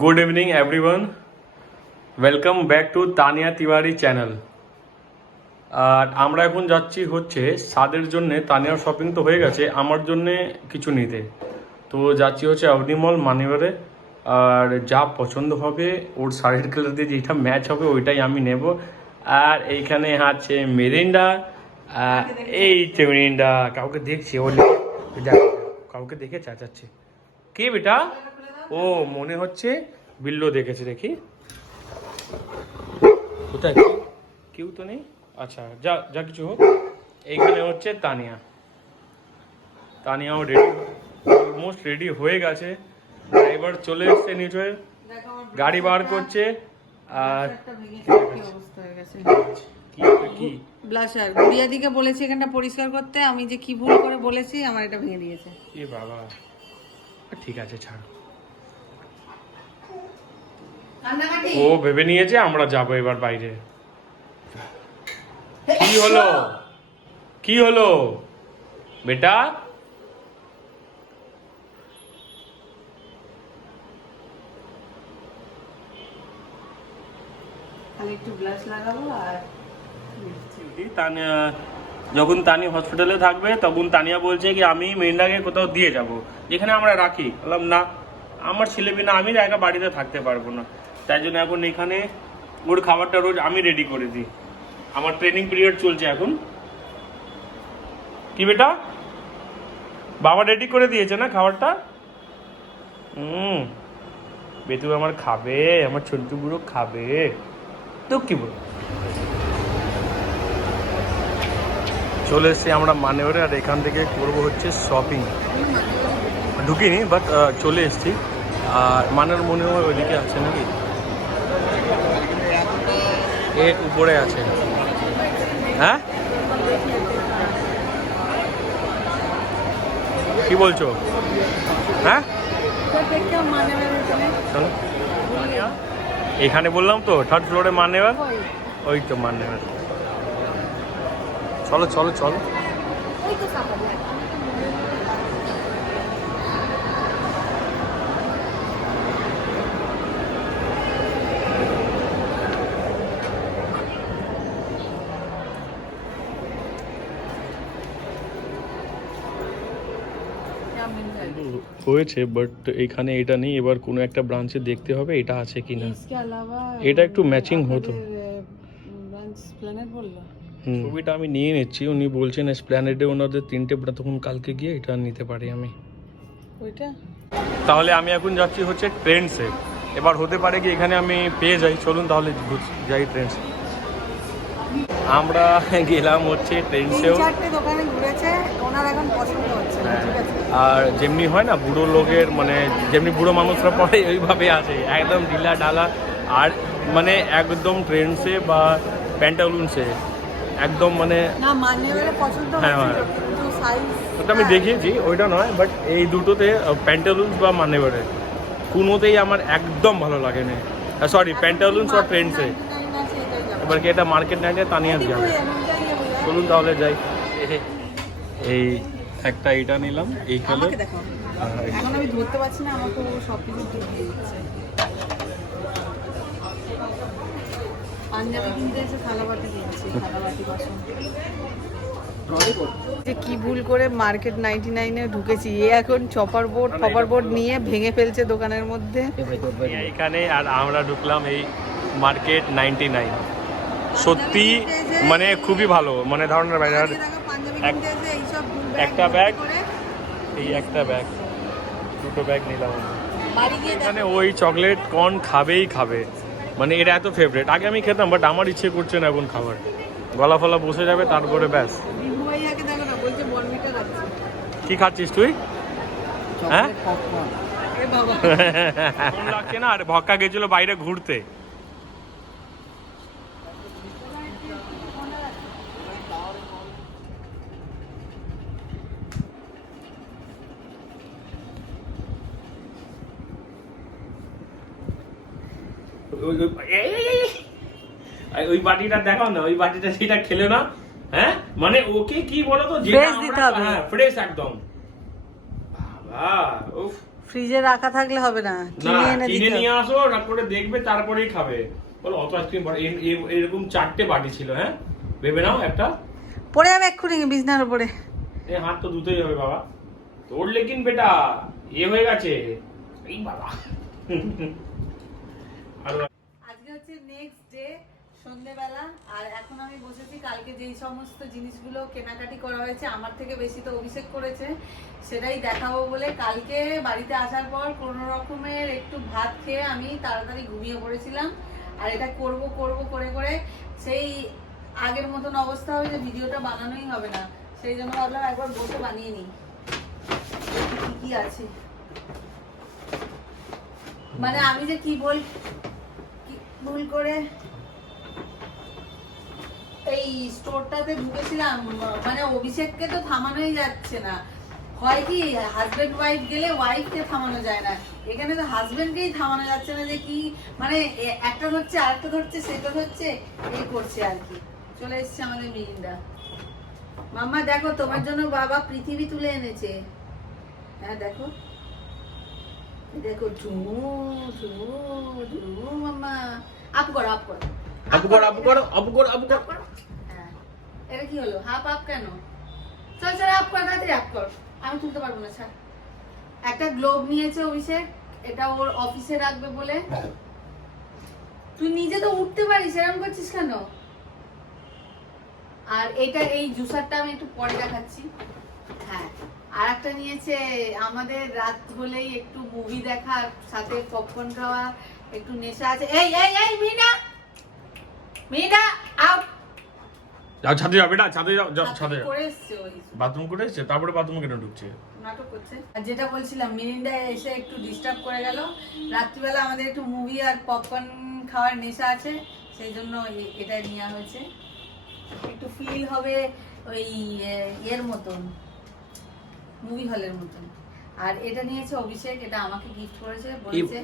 Good evening everyone, welcome back to Tania Tiwari channel. আর আমরা এখন যাচ্ছি হচ্ছে সাদের জন্যে। তানিয়ার শপিং তো হয়ে গেছে, আমার জন্যে কিছু নিতে। তো যাচ্ছি হচ্ছে অবনি মল মানিবারে। আর যা পছন্দ হবে ওর শাড়ির কালার দিয়ে যেটা ম্যাচ হবে ওইটাই আমি নেব। আর এইখানে আছে মেরিন্ডা, এই যে মেরিন্ডা কাউকে দেখছি ও কাউকে দেখে চাচাচ্ছে। কে বেটা? ও মনে হচ্ছে বিল্লো দেখেছে, দেখি কোথায়, কেউ তো নেই। আচ্ছা যা যা কিছু হোক, এইখানে হচ্ছে তানিয়া। তানিয়াও রেডি, অলমোস্ট রেডি হয়ে গেছে। ড্রাইভার চলে এসছে নিচে, গাড়ি বার করছে। আর কি ব্লাশার গুড়িয়াদিকে বলেছি এখানটা পরিষ্কার করতে, আমি যে কি ভুল করে বলেছি আমার এটা ভেঙে দিয়েছে। এ বাবা, ঠিক আছে ছাড়। ও ভেবে নিয়েছে আমরা যাবো এবার বাইরে। কি হলো, কি হলো বেটা? খালি একটু ব্লাশ লাগাবো। আর তানিয়া যখন তানি হসপিটালে থাকবে তখন তানিয়া বলছে কি আমি মেয়েটাকে কোথাও দিয়ে যাব, যেখানে আমরা রাখি। বললাম না, আমার ছেলে বিনা আমি একা বাড়িতে থাকতে পারবো না। তাই জন্য এখন এখানে ওর খাবারটা রোজ আমি রেডি করে দিই। আমার ট্রেনিং পিরিয়ড চলছে এখন। কি বেটা, বাবা রেডি করে দিয়েছে না খাবারটা? বেতু আমার খাবে, আমার ছোট্ট বুড়ো খাবে তো। কি বল, চলে এসছি আমরা মানেওরে। আর এখান থেকে করবো হচ্ছে শপিং। ঢুকিনি বাট চলে এসছি। আর মানের মনে হয় ওইদিকে আছে নাকি, এর উপরে আছে। হ্যাঁ কি বলছো? হ্যাঁ এখানে বললাম তো থার্ড ফ্লোরে মানেওয়ার, ওই তো মানেওয়ার। চলো চলো চলো। হয়েছে বাট এখানে এটা নেই। এবার কোনো একটা ব্রাঞ্চে দেখতে হবে এটা আছে কিনা। এটা একটু ম্যাচিং হতো। ছবিটা আমি নিয়ে নিচ্ছি, উনি বলছেন এসপ্ল্যানেডে ওনাদের 3টে, তখন কালকে গিয়ে এটা নিতে পারি আমি। তাহলে আমি এখন যাচ্ছি হচ্ছে ট্রেন্ডসে। এবার হতে পারে কি এখানে আমি পেয়ে যাই। চলুন তাহলে যাই ট্রেন্ডস। আমরা গেলাম হচ্ছে ট্রেন্ডসেও। আর যেমনি হয় না বুড়ো লোকের, মানে যেমনি বুড়ো মানুষরা পড়ে ওইভাবে আছে, একদম ঢিলা ঢালা। আর মানে একদম ট্রেন্ডসে বা প্যান্টালুন্সে একদম মানে হ্যাঁ ওটা আমি দেখিয়েছি, ওইটা নয়। বাট এই দুটোতে প্যান্টালুন্স বা মানেবারে কোনোতেই আমার একদম ভালো লাগে না। সরি, প্যান্টালুন্স বা ট্রেন্ডসে। এবার কি এটা মার্কেট নাইটে তানিয়া যাবে। চলুন তাহলে যাই। এই একটা এটা নিলাম, এই কালার। এখন আমি ধরতে পারছি না, আমাকে সবকিছু দিয়ে দিচ্ছে। পাঞ্জাবি কিনতে এসে থালাবাটি দিচ্ছি, থালাবাটি বাসন। যে কি ভুল করে মার্কেট 99-এ ঢুকেছি, এ এখন চপার বোর্ড নিয়ে ভেঙে ফেলছে দোকানের মধ্যে এইখানে। আর আমরা ঢুকলাম এই মার্কেট 99। সত্যি মানে খুবই ভালো, মানে ধারণার বাইরে। আর একটা ব্যাগ, এই একটা ব্যাগ, দুটো ব্যাগ নিলাম। এখানে ওই চকলেট কর্ন খাবেই খাবে, মানে এটা এত ফেভারিট। আগে আমি খেতাম বাট আমার ইচ্ছে করছে না এখন খাবার। গলা ফলা বসে যাবে তারপরে ব্যাস। কি খাচ্ছিস তুই? হ্যাঁ লাগছে না? আর ভক্কা গেছিল বাইরে ঘুরতে। ওই বাটিটা দেখাও না, ওই বাটিটা সেটা খেলে না। হ্যাঁ মানে ওকে কি বলো তো, যেটা ফ্রেশ একদম। বাবা উফ, ফ্রিজে রাখা থাকলে হবে না, না কিনে এনে কিনে দিতে নিয়ে আসো, রাত করে দেখবে তারপরেই খাবে। বলো অত আইসক্রিম এরকম 4টে বাটি ছিল, হ্যাঁ ভেবে নাও একটা। পরে আমি এক্ষুনি বিছনার উপরে। এই হাত তো ধুতেই হবে বাবা তোর, লেকিন বেটা হয়ে গেছে এই বাবা। আজকে হচ্ছে নেক্সট ডে সন্ধ্যেবেলা, আর এখন আমি বসেছি কালকে যেই সমস্ত জিনিসগুলো কেনাকাটি করা হয়েছে, আমার থেকে বেশি তো অভিষেক করেছে, সেটাই দেখাবো বলে কালকে বাড়িতে আসার পর কোনো রকমের একটু ভাত খেয়ে আমি তাড়াতাড়ি ঘুমিয়ে পড়েছিলাম। আর এটা করব করব করে করে সেই আগের মতন অবস্থা হবে যে ভিডিওটা বানানোই হবে না, সেই জন্য ভাবলাম একবার বসে বানিয়ে নিই কি কি আছে। মানে আমি যে কি ভুল করে এই স্টোরটাতে ঢুকেছিলাম, মানে অভিষেককে তো থামানোই যাচ্ছে না। হয় কি হাজবেন্ড ওয়াইফ গেলে ওয়াইফকে থামানো যায় না, এখানে তো হাজবেন্ডকেই থামানো যাচ্ছে না, যে কি মানে একটা ধরছে আরেকটা ধরছে, সেটা ধরছে, এই করছে আর কি। চলে এসছে আমাদের মিরিন্ডা। মাম্মা দেখো তোমার জন্য বাবা পৃথিবী তুলে এনেছে। হ্যাঁ দেখো দেখো, ঝুমু ঝুমু ঝুমু মাম্মা। আপ করো আপ করো আপ করো আপ করো আপ করো আপ করো। হ্যাঁ, এটা কি হলো? হাফ আপ কেন? চল চল আপ কর, তাড়াতাড়ি আপ কর। আমি তুলতে পারবো না, ছাড়। একটা গ্লোব নিয়েছে অভিষেক, এটা ওর অফিসে রাখবে বলে। তুই নিজে তো উঠতে পারিস, এরকম করছিস কেন? আর এটা এই জুসারটা আমি একটু পরে দেখাচ্ছি। হ্যাঁ, আর একটা নিয়েছে আমাদের রাত হলেই একটু মুভি দেখার সাথে পপকর্ন খাওয়া, একটু নেশা আছে। এই এই এই মিনা মিনা আউট। যাও ছাদে যাও বেটা, ছাদে যাও, যাও ছাদে যাও। করে এসছে ওই বাথরুম করে এসছে, তারপরে বাথরুমে কেন ঢুকছে? নাটক করছে। আর যেটা বলছিলাম, মিরিন্ডা এসে একটু ডিস্টার্ব করে গেল। রাত্রিবেলা আমাদের একটু মুভি আর পপকর্ন খাওয়ার নেশা আছে, সেই জন্য এটা নেওয়া হয়েছে। একটু ফিল হবে ওই এর মতন, মুভি হলের মতন। আর এটা নিয়েছে অভিষেক, এটা আমাকে গিফট করেছে, বলেছে।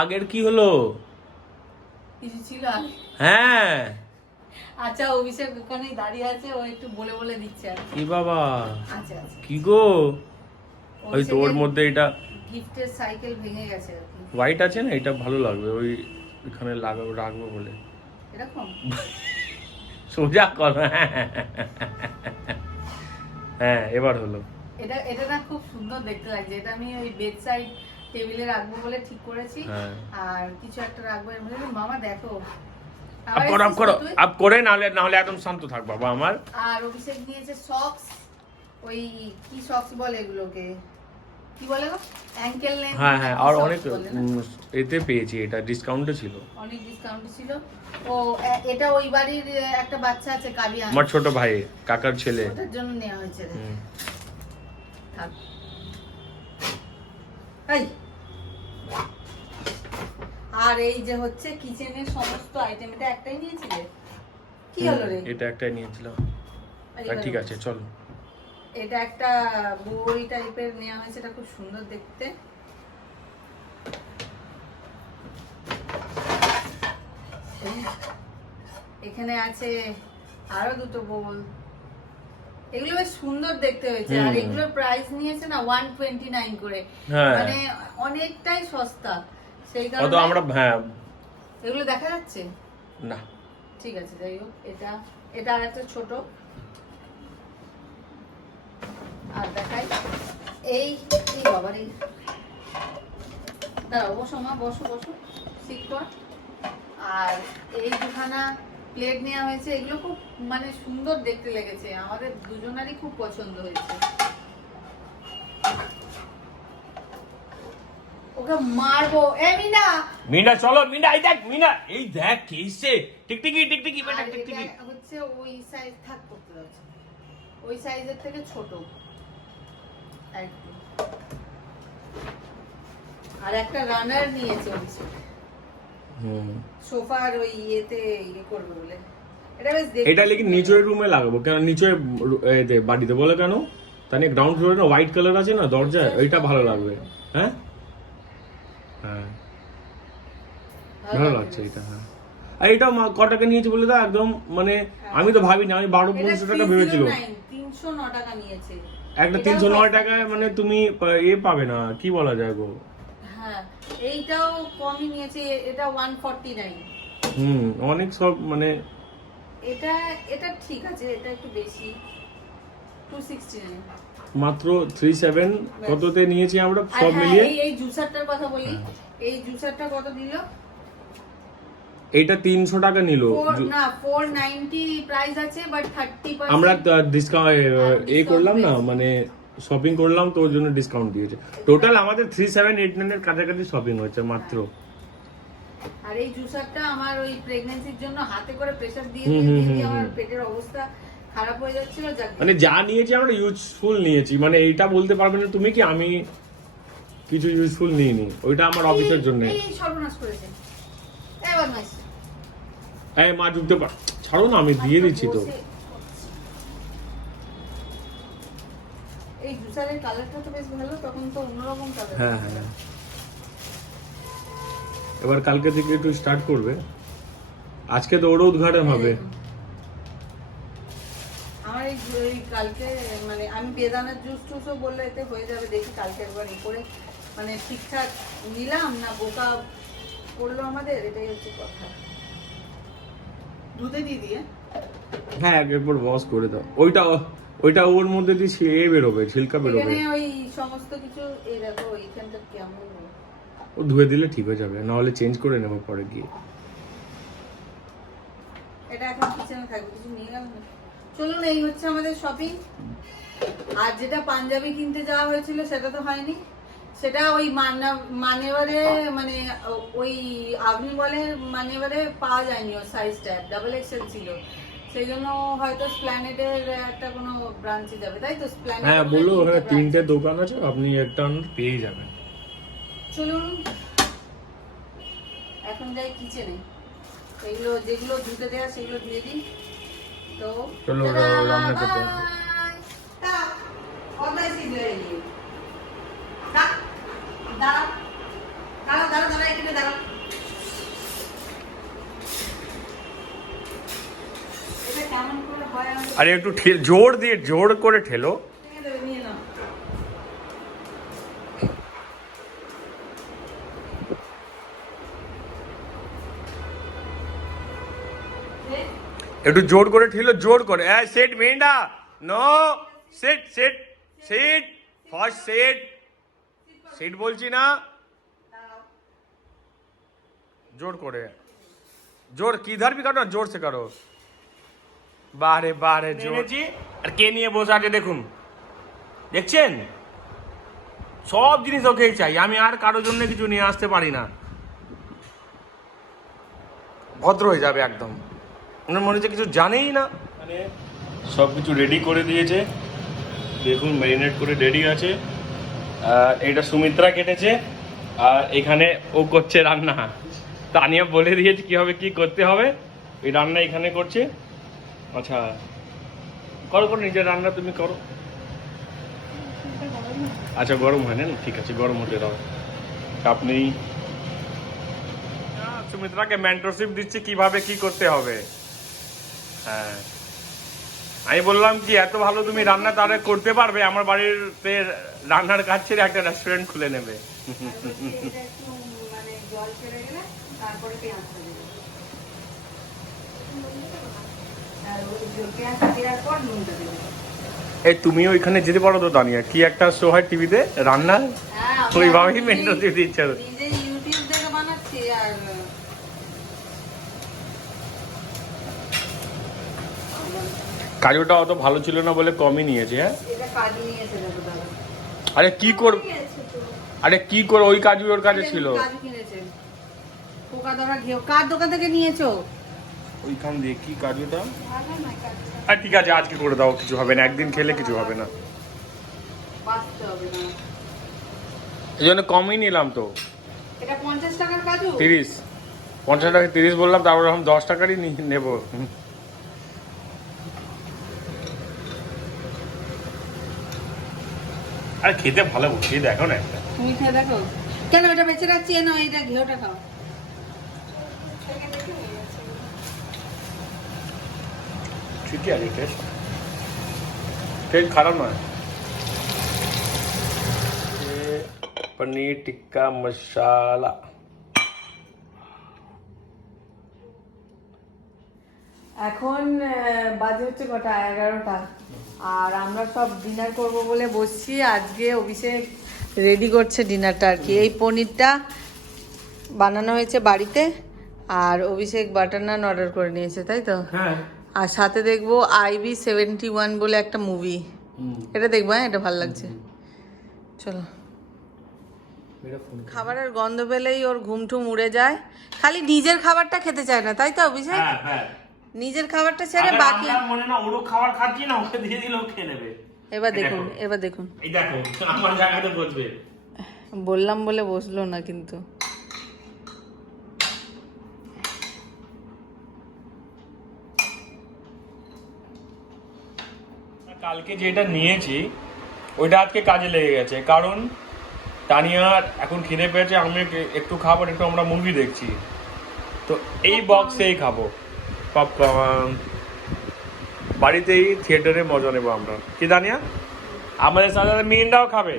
আগের কি হলো? কিছু ছিল আগে? হ্যাঁ আচ্ছা, অভিষেক ওখানেই দাঁড়িয়ে আছে, ও একটু বলে বলে দিচ্ছে আর কি বাবা। আচ্ছা আচ্ছা, কি গো, ওই তো ওর মধ্যে এটা গিফটের সাইকেল ভেঙে গেছে আর কি। হোয়াইট আছে না, এটা ভালো লাগবে, ওই এখানে লাগাবো রাখবো বলে। এরকম সোজা কর। হ্যাঁ এবার হলো। এটা এটা না খুব সুন্দর দেখতে লাগছে। এটা আমি ওই বেড সাইড টেবিলে রাখবো বলে ঠিক করেছি। আর কিছু একটা রাখবো এর মধ্যে। মামা দেখো, আপ করে নাহলে একদম শান্ত থাক বাবা আমার। আর অভিষেক নিয়েছে সক্স, ওই কি সক্স বলে এগুলোকে, কি বলে গো, অ্যাঙ্কেল লেন্থ। হ্যাঁ হ্যাঁ, আর অনেক এতে পেয়েছি, এটা ডিসকাউন্টে ছিল, অনেক ডিসকাউন্ট ছিল। ও এটা ওই বাড়ির একটা বাচ্চা আছে কাবিয়া, আমার ছোট ভাই কাকার ছেলে, ওটার জন্য নেওয়া হয়েছে। থাক এই। আর এই যে হচ্ছে কিচেনের সমস্ত আইটেম, এটা একটাই নিয়েছিলে? কি হলো রে? এটা একটাই নিয়েছিলাম। ঠিক আছে চলো। এটা একটা বই টাইপের নেওয়া হয়েছে, এটা খুব সুন্দর দেখতে। এখানে আছে আরো দুটো বোল, এগুলো বেশ সুন্দর দেখতে হয়েছে। আর এগুলোর প্রাইস নিয়েছে না 129 করে, মানে অনেকটাই সস্তা। সেই কারণে আমরা এগুলো দেখা যাচ্ছে না। ঠিক আছে, যাই হোক। এটা এটা আর একটা ছোট। আর দেখাই এই বাবারে, দাঁড়াও, বসো মা, বসো বসো, সিট কর। আর এই দুখানা প্লেট নেওয়া হয়েছে, এগুলো খুব মানে সুন্দর দেখতে লেগেছে, আমাদের দুজনারই খুব পছন্দ হয়েছে। ওকে মারবো। এ মিনা মিনা চলো, মিনা এই দেখ, মিনা এই দেখ কি এসছে, টিকটিকি টিকটিকি বেটা, টিকটিকি হচ্ছে ওই সাইজ থাক করতে যাচ্ছে, ওই সাইজের থেকে ছোট একটু। আর একটা রানার নিয়েছে অভিষেক, সোফার ওই ইয়েতে ইয়ে করবে বলে। এটা বেশ দেখতে, এটা লেকিন নিচের রুমে লাগাবো, কেন নিচে এতে বাড়িতে বলে কেন, তাহলে গ্রাউন্ড ফ্লোরে না হোয়াইট কালার আছে না দরজায়, ওইটা ভালো লাগবে। হ্যাঁ হ্যাঁ ভালো লাগছে এটা। হ্যাঁ, আর এটা ক টাকা নিয়েছে বলে দাও একদম, মানে আমি তো ভাবিনি, আমি 12-15 টাকা ভেবেছিলাম। 309 টাকা নিয়েছে। একটা এটাও 309 টাকায় মানে তুমি পাবে না, কি বলা যায় গো। হ্যাঁ, এইটাও কমই নিয়েছে, এটা 149। অনেক সব মানে এটা এটা ঠিক আছে, এটা একটু বেশি, 269। মাত্র 37 কততে নিয়েছি আমরা আর সব হ্যাঁ, মিলিয়ে। এই জুসারটার কথা বলি, এই জুসারটা কত দিল? এইটা 300 টাকা নিল। না 490 প্রাইস আছে, বাট 30% আমরা ডিসকাউন্ট করলাম না, মানে শপিং করলাম তো ওর জন্য ডিসকাউন্ট দিয়েছে। টোটাল আমাদের 3789 এর কাছাকাছি শপিং হচ্ছে মাত্র। আর এই জুসারটা আমার ওই প্রেগন্যান্সির জন্য হাতে করে প্রেসার দিয়ে আমার পেটের অবস্থা খারাপ হয়ে যাচ্ছিল। মানে যা নিয়েছি আমরা ইউজফুল নিয়েছি, মানে এইটা বলতে পারবে না তুমি কি আমি কিছু ইউজফুল নিইনি, ওইটা আমার অফিসের জন্য। এই সর্বনাশ করেছে এবার মাইস। এই মা ঢুকতে পার, ছাড়ো না, আমি দিয়ে দিচ্ছি তো। এই জুসারের কালারটা তো বেশ ভালো, তখন তো অন্যরকম কালার। হ্যাঁ হ্যাঁ, এবার কালকে থেকে একটু স্টার্ট করবে, আজকে তো ওরও উদ্ঘাটন হবে। আমার এই কালকে মানে আমি বেদানার জুস টুসও বললে এতে হয়ে যাবে, দেখি কালকে একবার করে মানে ঠিকঠাক নিলাম না বোকা পড়লো আমাদের, এটাই হচ্ছে কথা। দুধে দিয়ে দিয়ে হ্যাঁ একবার বস করে দাও, ওইটা ওর মধ্যে দিয়ে বেরোবে, ছিলকা বেরোবে। এখানে ওই সমস্ত কিছু এই দেখো এইখানটা কেমন, ও ধুয়ে দিলে ঠিক হয়ে যাবে, নাহলে চেঞ্জ করে নেবো পরে গিয়ে। এটা এখন কিচেনে থাকবে, কিছু নিয়ে গেল না। চলুন, এই হচ্ছে আমাদের শপিং। আর যেটা পাঞ্জাবি কিনতে যাওয়া হয়েছিল সেটা তো হয়নি, সেটা ওই মানেবারে মানে ওই আপনি বলে মানেবারে পাওয়া যায়নি, ওর সাইজটা ডাবল এক্সেল ছিল, সেই জন্য হয়তো স্প্ল্যানেডের একটা কোনো ব্রাঞ্চে যাবে, তাই তো? স্প্ল্যানেড, হ্যাঁ বললো ওখানে 3টে দোকান আছে, আপনি একটা পেয়ে যাবেন। চলুন এখন যাই কিচেনে, এগুলো যেগুলো ধুতে দেওয়া সেগুলো দিয়ে দিই। তো চলো রান্না করতে। আরে একটু জোর করে ঠেলো। একটু জোর করে ঠেলো, জোর করে। সেট মেন্ডা, no set set set first set set বলছি না, জোর করে, জোর কিধার भी करो, जोर से करो। বারে বারে জোর। আর কে নিয়ে বসে আছে দেখুন, দেখছেন? সব জিনিস ওকেই চাই, আমি আর কারোর জন্য কিছু নিয়ে আসতে পারি না। ভদ্র হয়ে যাবে একদম, ওনার মনে হচ্ছে কিছু জানেই না। মানে সব কিছু রেডি করে দিয়েছে, দেখুন ম্যারিনেট করে রেডি আছে। এটা সুমিত্রা কেটেছে, আর এখানে ও করছে রান্না। তানিয়া বলে দিয়েছে কীভাবে কী করতে হবে, এই রান্না এখানে করছে। আচ্ছা করো করো, নিজের রান্না তুমি করো। আচ্ছা গরম হয় না, ঠিক আছে গরম হতে দাও, চাপ নেই। সুমিত্রাকে মেন্টরশিপ দিচ্ছে কিভাবে কি করতে হবে। হ্যাঁ আমি বললাম কি এত ভালো তুমি রান্না তাহলে করতে পারবে, আমার বাড়িতে রান্নার কাজ ছেড়ে একটা রেস্টুরেন্ট খুলে নেবে। এই তুমিও ওইখানে যেতে পারো তো তানিয়া, কি একটা শো হয় টিভিতে রান্নার, ওইভাবেই মেন্টরশিপ দিচ্ছে। কাজুটা অত ভালো ছিল না বলে কমই নিয়েছে। হ্যাঁ আরে কি কর, আরে কি কর, ওই কাজু ওর কাছে ছিল। কার দোকান থেকে নিয়েছো? ওইখান দিয়ে কি কাজুটা। আর ঠিক আছে আজকে করে দাও, কিছু হবে না, একদিন খেলে কিছু হবে না, এই জন্য কমই নিলাম তো। এটা 50 টাকার কাজু, 50 টাকা 30 বললাম, তারপর আমি 10 টাকারই নেবো। আর খেতে ভালো, খেয়ে দেখো না একটা, তুমি খেয়ে দেখো। কেন এটা বেঁচে রাখছি, না এটা ঘিওটা খাও। ঠিকই আছে, টেস্ট খারাপ নয়। पनीर टिक्का मसाला। এখন বাজে হচ্ছে কটা 11টা, আর আমরা সব ডিনার করব বলে বসছি। আজকে অভিষেক রেডি করছে ডিনারটা আর কি। এই পনিরটা বানানো হয়েছে বাড়িতে, আর অভিষেক বাটার নান অর্ডার করে নিয়েছে, তাই তো? হ্যাঁ। আর সাথে দেখবো IB71 বলে একটা মুভি, এটা দেখবো। হ্যাঁ, এটা ভালো লাগছে। চলো। খাবারের গন্ধ পেলেই ওর ঘুমটুম উড়ে যায়, খালি নিজের খাবারটা খেতে চায় না, তাই তো অভিষেক? হ্যাঁ, নিজের খাবারটা ছেড়ে বাকি মনে না ওরও খাবার খাচ্ছি না, ওকে দিয়ে দিলে ও খেয়ে নেবে। এবার দেখুন, এবার দেখুন, এই দেখো আমার জায়গাতে বসবে। বললাম বলে বসলো না কিন্তু। কালকে যেটা নিয়েছি ওইটা আজকে কাজে লেগে গেছে, কারণ তানিয়ার এখন খিদে পেয়েছে, আমি একটু খাবো, একটু আমরা মুভি দেখছি, তো এই বক্সেই খাবো পপকর্ন। বাড়িতেই থিয়েটারে মজা নেবো আমরা, কি তানিয়া? আমাদের সাথে মিন্ডাও খাবে,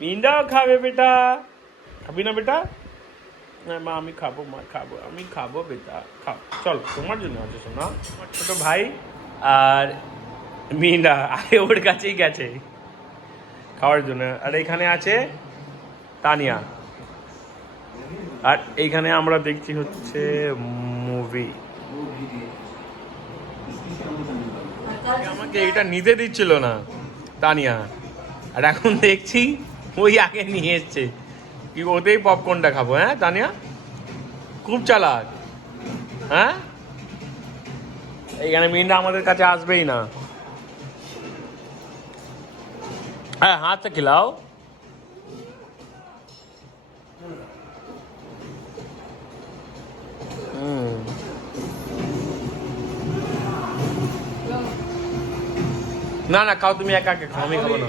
মিন্ডাও খাবে। বেটা খাবি না বেটা? হ্যাঁ মা, আমি খাবো, মা খাবো, আমি খাবো বেটা, খাও। চল, তোমার জন্য আছে শোনা, আমার ছোট ভাই আর মিন্ডা আগে ওর কাছেই গেছে খাওয়ার জন্য। আর এখানে আছে তানিয়া, আর এইখানে আমরা দেখছি হচ্ছে মুভি। আমাকে এটা নিতে দিচ্ছিল না তানিয়া, আর এখন দেখছি ওই আগে নিয়ে এসছে কি ওতেই পপকর্নটা খাবো। হ্যাঁ তানিয়া খুব চালাক। হ্যাঁ, এইখানে মিন্ডা আমাদের কাছে আসবেই না। হ্যাঁ, হাত से खिलाओ। না না খাও, তুমি একা একা খাও, আমি খাবো না।